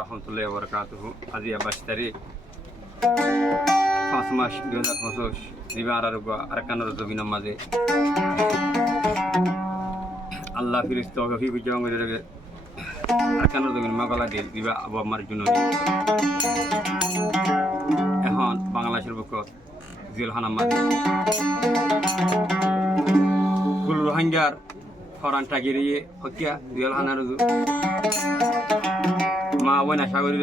রহমতুল্লাহি ওয়া বারাকাতুহু। আজি 22 তারিখ 5 মাস 2025 দিবা আরকানোর জমিনের মাঝে আল্লাহ ফিরিস্ত হফি জঙ্গলে আরকানোর জমিন মাগলা দিল দিবা আবু আমার জন্য এখন বাংলাদেশের বুক জেলখানার মাঝে কুল রোহিঙ্গার ফরান টাকিরিয়ে হত্যা জেলখানার মা বোন আশা করি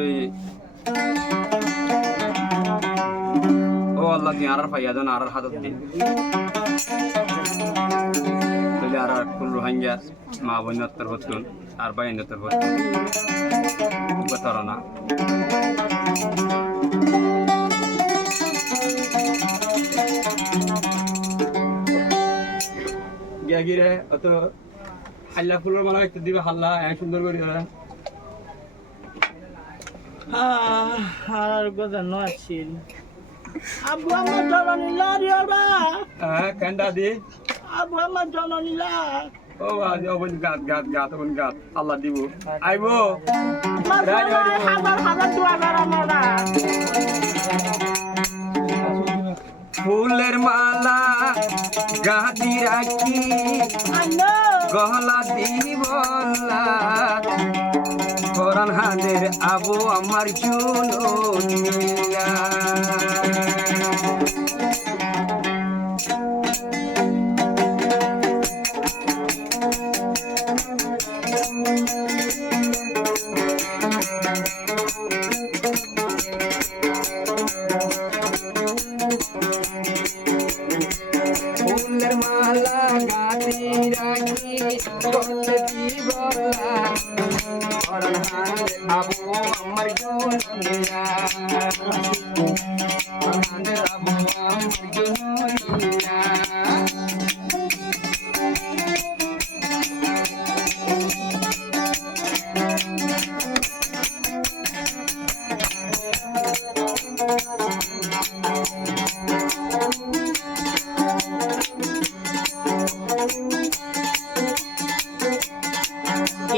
ও আল্লাহ তুমি আর পাইয়া দেন আর হাতত দিন তাহলে আর কুল রোহিঙ্গা মা বোন তোর হতুন আর বাইন তোর হতুন কথা না গিয়া গিরে অত হাল্লা ফুলের মালা একটু দিবে হাল্লা সুন্দর করে আর কথা নছিল আবু আমার জননী লারিয়ারা কান্দা দি আবু আমার জননী লা ও আজ ওবন গাত ওবন গাত আল্লাহ দিব আইবো হাজার দুয়ার আমরা ফুলের মালা গাদি রাখি গহলা দিবলা কোরআন হাদের আবু আমার জুনুনিয়া ফুলের মালা গাদি রাখি গহলা দিবলা আবু আমার জুনুনিয়া আবু আমার জুনুনিয়া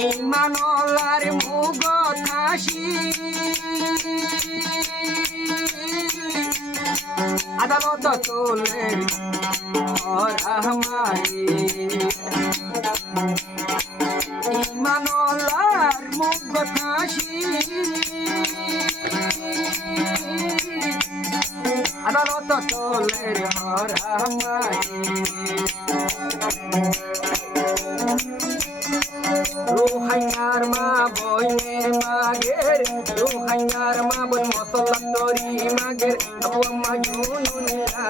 ইমানলার মুগ থাসি আদালত তোলে রহমানি ইমানলার মুগ থাসি আদালত তোলে রহমানি রোহাইয়ার মা বইনের মাগের রোহাইয়ার মা বই মসলা তরি মাগের আবু আম্মা জুনুনিয়া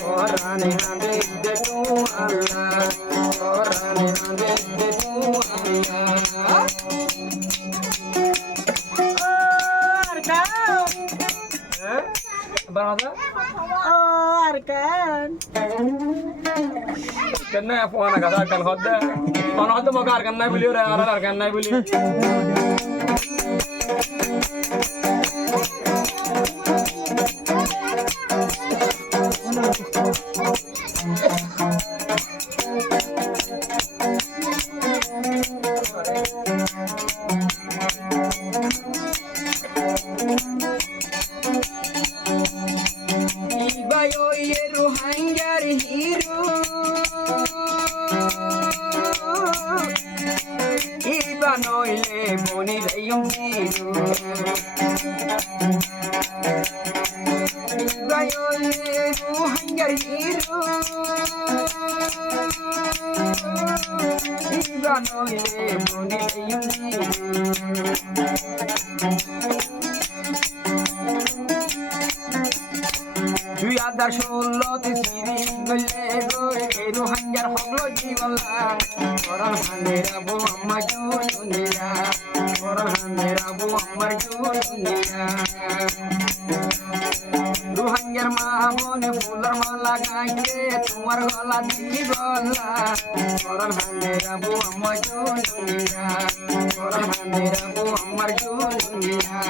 কোরআনে হাদে দেখু আল্লাহ কোরআনে হাদে দেখু আল্লাহ বারাদা arkan kenna phone aga arkan hodda phone hodda moga arkan nai boli ore ar arkan nai boli রোহিঙ্গার হিরো ইবা নইলে বনি যাইম হিরো ইবা নইলে রোহিঙ্গার হিরো ইবা নইলে বনি যাইম হিরো দুই হাজার 16 সিরি গলে গো রোহিঙ্গার হগলো জীবলা কোরআন হানের আবু আমার জুনুনিয়া কোরআন হানের আবু আমার জুনুনিয়া রোহিঙ্গার মা বোন ফুলের মালা গাইছে তোমার গলা দিবলা কোরআন হানের আবু আমার জুনুনিয়া কোরআন হানের আবু আমার জুনুনিয়া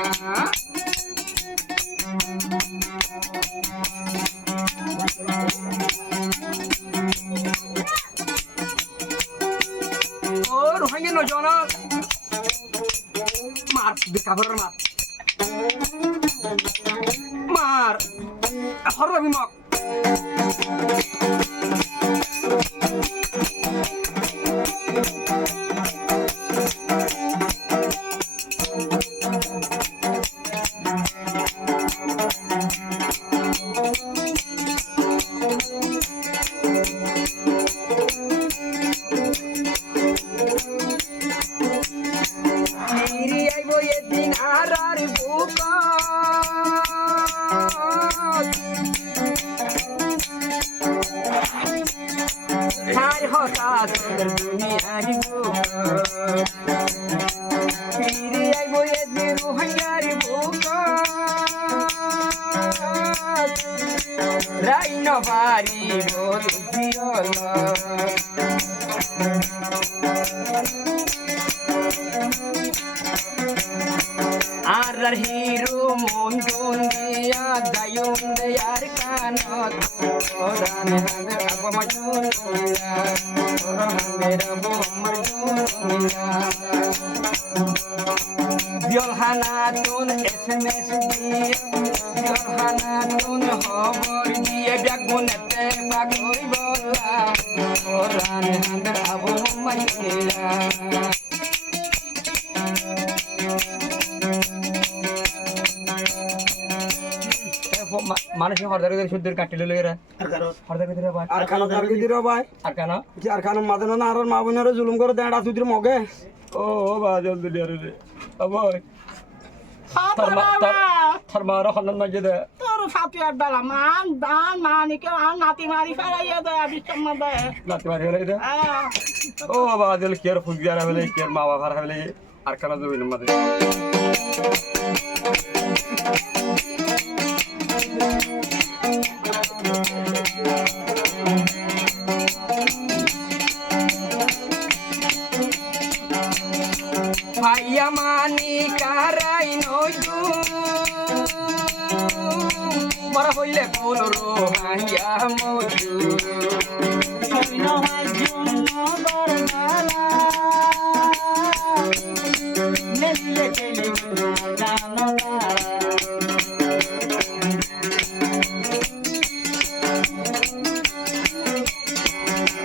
মার কাপড়ের মার মার হরবি mock Arar hero mon gundiya dayum dayar kanot oran hande abo majunila oran hande abo marjunila Diol hanatun SMS diye Diol hanatun hobor diye biagunete pakori bola oran hande abo majunila মানুষের হরদার শুদ্ধের কাটিলে লইরা হরদার ভিতরে ভাই আর খানা তার ভিতরে ভাই আর কেন কি আর খানা মাদনা না আর মা বোনেরা জুলুম করে দেড়া তুই মগে ও বা জলদি লিয়ারে রে ভাই থরমার হনন মাঝে দে তোর সাথে আর ডালা মান দান মানিকে আর নাতি মারি ফেলাইয়া দে বিচম দে নাতি মারি হলে দে ও বা জল কেয়ার ফুজিয়ারা হলে কেয়ার মা বাবার হলে আর কেন জমিন মাঝে Faya mani karai noju Mara hoile koloro haya moju Soino hajun no barnala Nelle tele na na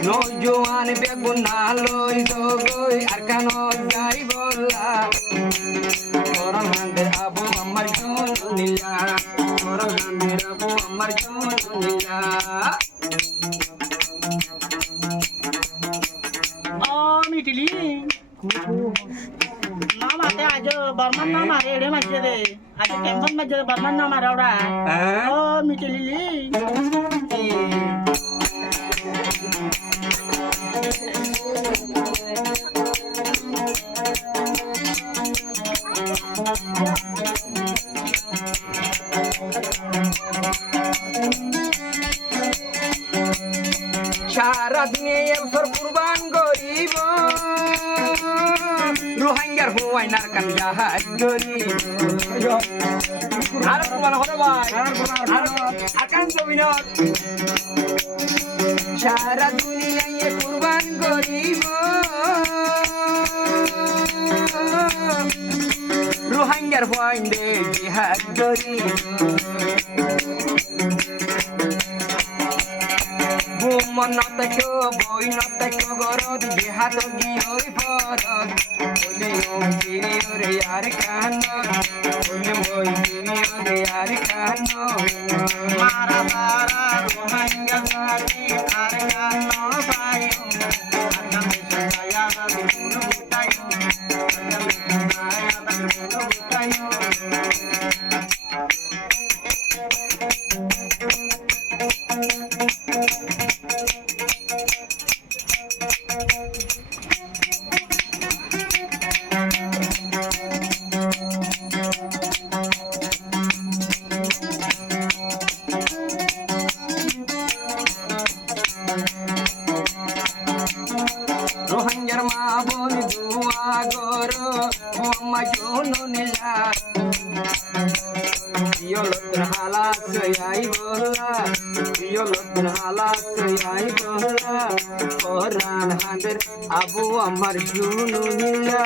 Nojuan begun naloi dogoi arkano jai bola Orang handir abu amar junilla Orang handir abu amar junilla মিটিলি না মাতে আজ বর্মান না মারে এড়ে মাঝে রে আজ টেম্পন মাঝে বর্মান না মারে ওরা ও মিটিলি সারা দুনিয়া এবছর কুরবান করিব রোহিঙ্গার হুয়াইনার কান জাহাজ করিব আর কুরবান হবে ভাই আকান জমিনত সারা দুনিয়ায় কুরবান করিব রোহিঙ্গার হুয়াইন্দে জিহাদ করিব মনতকো বই নতকো গরদ জিহাদ গিয়ই ফরদ ওলে ও গিরিয়রে আর কান ওলে মই গিরিয়রে আর কান মারা মারা রোহিঙ্গা সাথী আর কান পায়ো আর কান সায়া নবী পুরো বুটায়ো আর কান সায়া নবী পুরো বুটায়ো রোহিঙ্গার মা বোন দুয়া গরো মোহাম্মা জুনুনিলা বিয়লতন হালাত আই বলা বিয়লতন হালাত আই বলা কোরআন হাদের আবু আমার জুনুনিলা